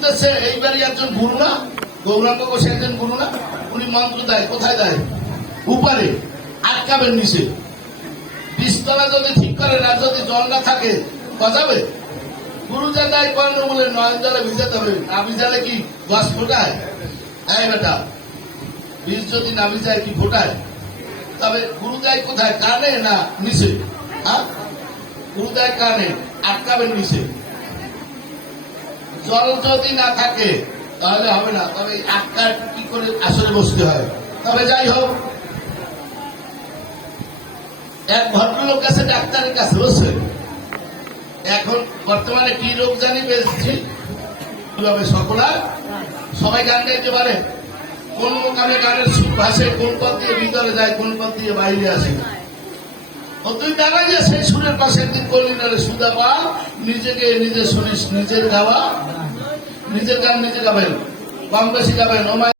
বলতেছে, এইবারই একজন গুরু না, গৌরাঙ্গ ঘোষ একজন গুরু না, উনি মন্ত্র দেয়, কোথায় দেয়? উপরে, আটকাবেন নিচে। বিস্তরা যদি ঠিক করে না যদি জল না থাকে, বাজাবে? গুরু যা দেয় করেন বলে নয়ন জলে ভিজাতে হবে। না ভিজালে কি দশ ফোটায়? বেটা, বীজ যদি না ভিজায় কি ফোটায়? তবে গুরু দেয় কোথায়? কানে না নিচে? হ্যাঁ? গুরু দেয় কানে, আটকাবেন নিচে। জল যদি না থাকে, তাহলে হবে না। তবে এই আটকা কি করে আসলে বসতে হয়? তবে যাই হোক, এক ভদ্রলোক কাছে ডাক্তারের কাছে বসে এখন বর্তমানে কি রোগ জানি বেশি? কীভাবে সকলা সবাই গান গাইতে পারে? কোন কানে গানের সুর ভাসে, কোন পথ দিয়ে ভিতরে যায়, কোন পথ দিয়ে বাইরে আসে? তুই যে সেই পাশে করলি না নিজেকে নিজের গাওয়া, নিজের গান নিজে গাবেন বেশি গাবেন